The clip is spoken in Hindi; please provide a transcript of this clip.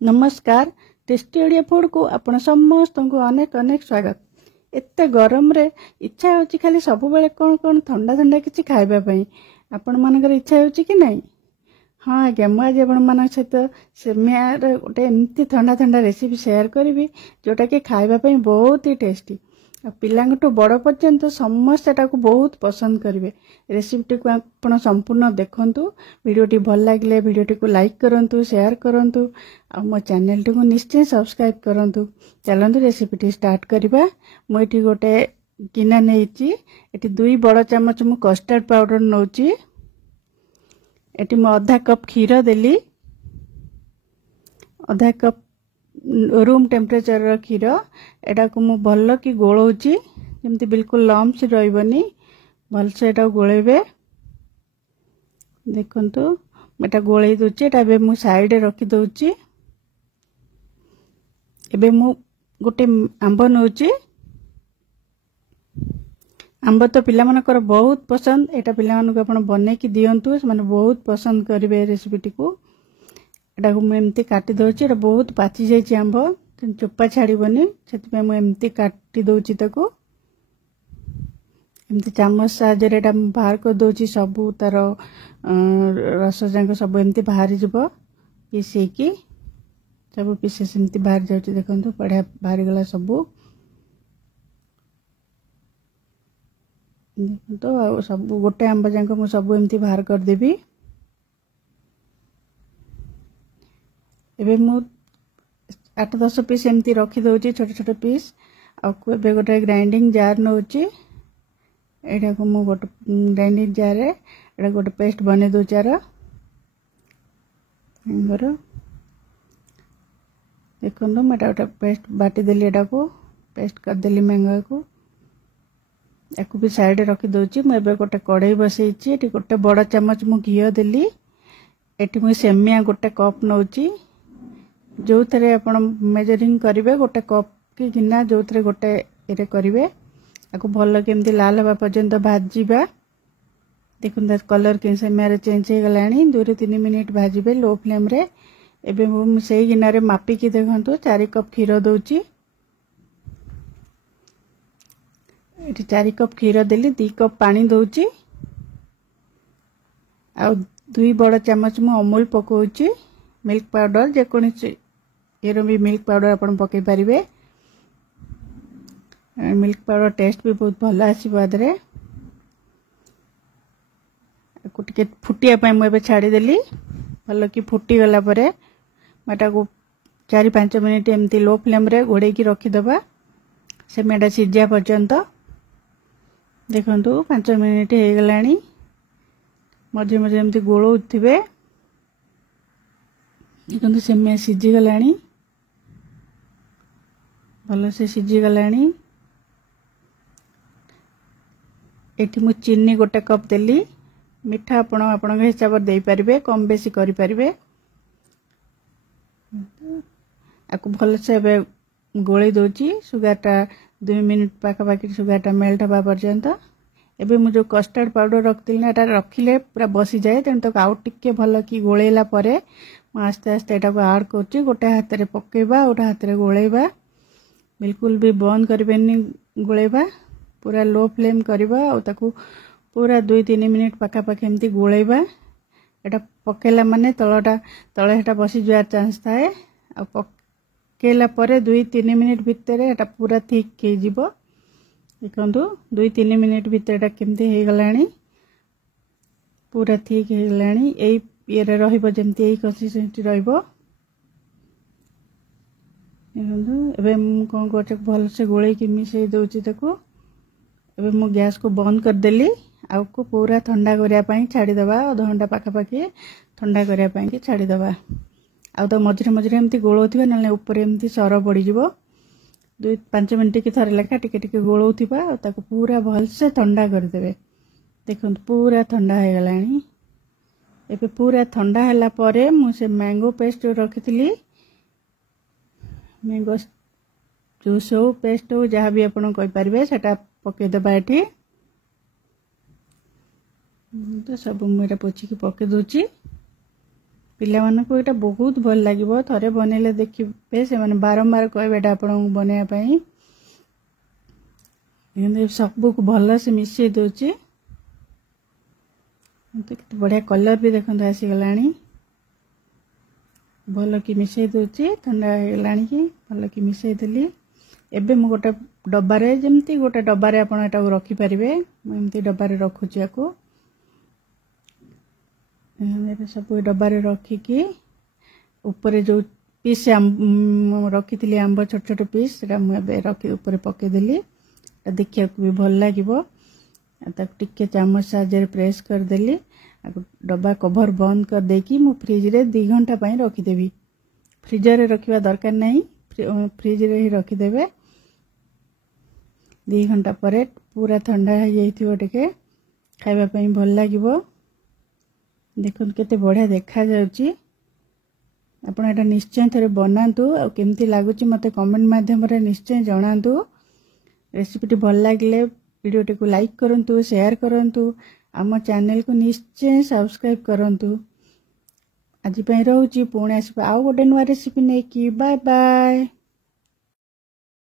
नमस्कार। टेस्टी ओडिया फूड को आपण समस्त को अनेक अनेक स्वागत। एते गरम रे इच्छा होची खाली सब बेले कोन कोन ठंडा ठंडा किछि खाइबा पई। आपण मानकर इच्छा होची कि नहीं? हाँ आज्ञा, मुझे आज आपण मान सहित सेमिया गोटे एमती ठंडा ठंडा रेसिपी शेयर करी जोटा कि खाइबा पई बहुत ही टेस्टी। पिलांटू बड़ पर्यंत समस्त को बहुत पसंद करेंगे। रेसिपी को आप संपूर्ण देखंतु। वीडियोटी भल लगे वीडियोटी को लाइक करंतु, शेयर करंतु, आ मो चैनल को निश्चय सब्सक्राइब करंतु। चलंतु रेसिपी स्टार्ट करबा। मुझे गोटे गिना नहीं, एटी 2 बड़ चमच मु कस्टर्ड पाउडर नौची। एटी मु आधा कप क्षीर देली, आधा कप रूम टेम्परेचर क्षीर। एटा को मु भल कि गोलौची जेमती बिल्कुल लम्स रहबनी। भल से एटा गोलेबे। देखंतु एटा गोलै दोची। एटा बे मु साइड रे रखि दोची। एबे मु गोटे आंब नौची। आंब तो पिला मानकर बहुत पसंद। एटा पिला मानको आपण बने कि दियंतु, से माने बहुत पसंद करिवे रेसिपी को। एटा को मैं एमती काटी दोची। एटा बहुत पाची जाई छि आंब, चोपा छाड़ीबनी, सेति मैं एमती काटी दोची। ताको एमती चामच साहाय्य एटा बाहर कर दोची। सब तार रस जाक सब एमती बाहर जीवो। पीसे की सब पीसेस एमती बाहर जाउची। देखंतु बढ़िया बाहर गला सब। देखंतु सब गोटे आंब जाक मु सब एमती बाहर कर देबी। एबे मु 8-10 पीस एमती रखी दोची, छोटे छोटे पीस। आबे गोटे ग्राइंडिंग जार नौची। एटा को मु गोटे ग्राइंडिंग जार रे एटा गोटे पेस्ट बने दो चार मैंगोर। देखो मैं गोटे पेस्ट बाटी देली। एटा को पेस्ट कर देली मैंगो को। याकू भी साइड रखी दोची। मु एबे गोटे कढ़ाई बसैची। एटी गोटे बड़ चमच मु घी देली। एटी मु सेमिया गोटे कप नौची। जो थरे आपण मेजरिंग करिवे गोटे कप की गिना जो थरे गोटे एरे करिवे। आको भल केमती लाल हवा पर्यंत भाजीबा। देखुन द कलर के सेमिया चेंज हो गलानी। 2-3 मिनिट भाजीबे लो फ्लेम रे। एबे मु सेही गिना रे मापी की देखंतु 4 कप क्षीर दोची। एटी 4 कप क्षीर देली, 2 कप पानी दोची। आ 2 बड़ चमच मु अमूल पकोची। मिल्क पाउडर जे कोनी एरो भी मिल्क पाउडर आपण पके पारिबे। मिल्क पाउडर टेस्ट भी बहुत भल आसीबो आदरे। को टिके फुटिया पय मु एबे छाडी देली। भल कि फुटी गला परे माटा को 4-5 मिनिट एमती लो फ्लेम रे घोड़े की रखी दबा से मेडा सिजिया पर्यंत। देखंतु 5 मिनिट हे गलानी। मझे मझे एमती गोळौथिबे। देखंतु सेमिया सिजी गलानी, भल से सिजी गलानी। एठी मु चीनी गोटे कप देली। मिठा आपण आपण हिसाब दे पारिबे, कम बेसी करि पारिबे। आकु भल से बे गोळै दोची। सुगारटा 2 मिनिट पाका पाकी सुगारटा मेल्ट हबा पर्यंत। एबे मु जो कस्टर्ड पाउडर रखतिल ना, एटा रखिले पूरा बसी जाए। तेन तो आउ टिके भल कि गोळैला परे आस्ते आस्ते एटा को ऐड करची। गोटे हाथ रे पकेबा, गोटे हाथ रे गोळैबा। बिल्कुल भी बंद करबेनी गोळैबा। पूरा लो फ्लेम करबा और ताकू पूरा 2-3 मिनिट पाका पाकी एमती गोळैबा। एटा पकेला माने तळटा तळे हेटा बसी जुआर चांस थाए। आ पकेला परे 2-3 मिनिट भितर एटा पूरा थिक हे जिवो। देखंतु 2-3 मिनिट भितर एटा केमती हे गलानी। पूरा थिक हे गलानी। एई ये रहिबो जेमती एई कंसिस्टेंसी रहिबो। देखंतु एबे मु कोन करछ भल से गोळे कि मिसै दोची ताको। एबे मु गैस को बंद कर देली। आ को पूरा ठंडा करिया पई छाडी दबा। आधा घंटा पाखा पाखी ठंडा करिया पई कि छाडी दबा। आ तो मझरे मझरे एमती गोळौथिबा, नले ऊपर एमती सर पड़ी जिवो। 2-5 मिनिट की थरे लेखा टिके टिके गोळौथिबा। आ ताको पूरा भल से ठंडा कर देबे। देखंतु पूरा ठंडा हे गलानी। एबे पूरा ठंडा हला परे मु से मैंगो पेस्ट जो रखितली, मैंगो जूस हो पेस्ट हो जहाँ भी आपण कहि पारिबे सेटा पके दबा। एठी तो सब मुझे पोछी की पके दोची। ପିଲାମାନଙ୍କୁ ଏଇଟା ବହୁତ ଭଲ ଲାଗିବ। ଥରେ ବନେଇଲେ ଦେଖିବେ ସେମାନେ ବାରମ୍ବାର କହିବେ ଏଇଟା ଆପଣଙ୍କୁ ବନେଇବା ପାଇଁ। ଏମିତି ସବୁକୁ ଭଲସେ ମିଶାଇ ଦେଉଛି। କେତେ ବଢ଼ିଆ କଲର୍ ବି ଦେଖନ୍ତୁ ଆସିଗଲାଣି। ଭଲ କି ମିଶାଇ ଦେଉଛି। ଥଣ୍ଡା ହେଇଗଲାଣି କି ଭଲ କି ମିଶାଇ ଦେଲି। ଏବେ ମୁଁ ଗୋଟେ ଡବାରେ, ଯେମିତି ଗୋଟେ ଡବାରେ ଆପଣ ଏଟାକୁ ରଖିପାରିବେ, ମୁଁ ଏମିତି ଡବାରେ ରଖୁଛି ୟାକୁ। ଏବେ ସବୁ ଡବାରେ ରଖିକି ଉପରେ ଯେଉଁ ପିସ୍ ରଖିଥିଲି ଆମ୍ବ ଛୋଟ ଛୋଟ ପିସ୍, ସେଟା ମୁଁ ଏବେ ଉପରେ ପକେଇଦେଲି। ଦେଖିବାକୁ ବି ଭଲ ଲାଗିବ। ତାକୁ ଟିକେ ଚାମଚ ସାହାଯ୍ୟରେ ପ୍ରେସ୍ କରିଦେଲି। ଡବା କଭର ବନ୍ଦ କରିଦେଇକି ମୁଁ ଫ୍ରିଜରେ 2 ଘଣ୍ଟା ପାଇଁ ରଖିଦେବି। ଫ୍ରିଜରରେ ରଖିବା ଦରକାର ନାହିଁ, ଫ୍ରିଜରେ ହିଁ ରଖିଦେବେ। 2 ଘଣ୍ଟା ପରେ ପୁରା ଥଣ୍ଡା ହେଇଯାଇଥିବ, ଟିକେ ଖାଇବା ପାଇଁ ଭଲ ଲାଗିବ। ଦେଖନ୍ତୁ କେତେ ବଢ଼ିଆ ଦେଖାଯାଉଛି। ଆପଣ ଏଟା ନିଶ୍ଚୟ ଥରେ ବନାନ୍ତୁ। ଆଉ କେମିତି ଲାଗୁଛି ମୋତେ କମେଣ୍ଟ ମାଧ୍ୟମରେ ନିଶ୍ଚୟ ଜଣାନ୍ତୁ। ରେସିପିଟି ଭଲ ଲାଗିଲେ ଭିଡ଼ିଓଟିକୁ ଲାଇକ୍ କରନ୍ତୁ, ସେୟାର କରନ୍ତୁ, ଆମ ଚ୍ୟାନେଲକୁ ନିଶ୍ଚୟ ସବସ୍କ୍ରାଇବ୍ କରନ୍ତୁ। ଆଜି ପାଇଁ ରହୁଛି, ପୁଣି ଆସିବା ଆଉ ଗୋଟେ ନୂଆ ରେସିପି ନେଇକି। Bye bye.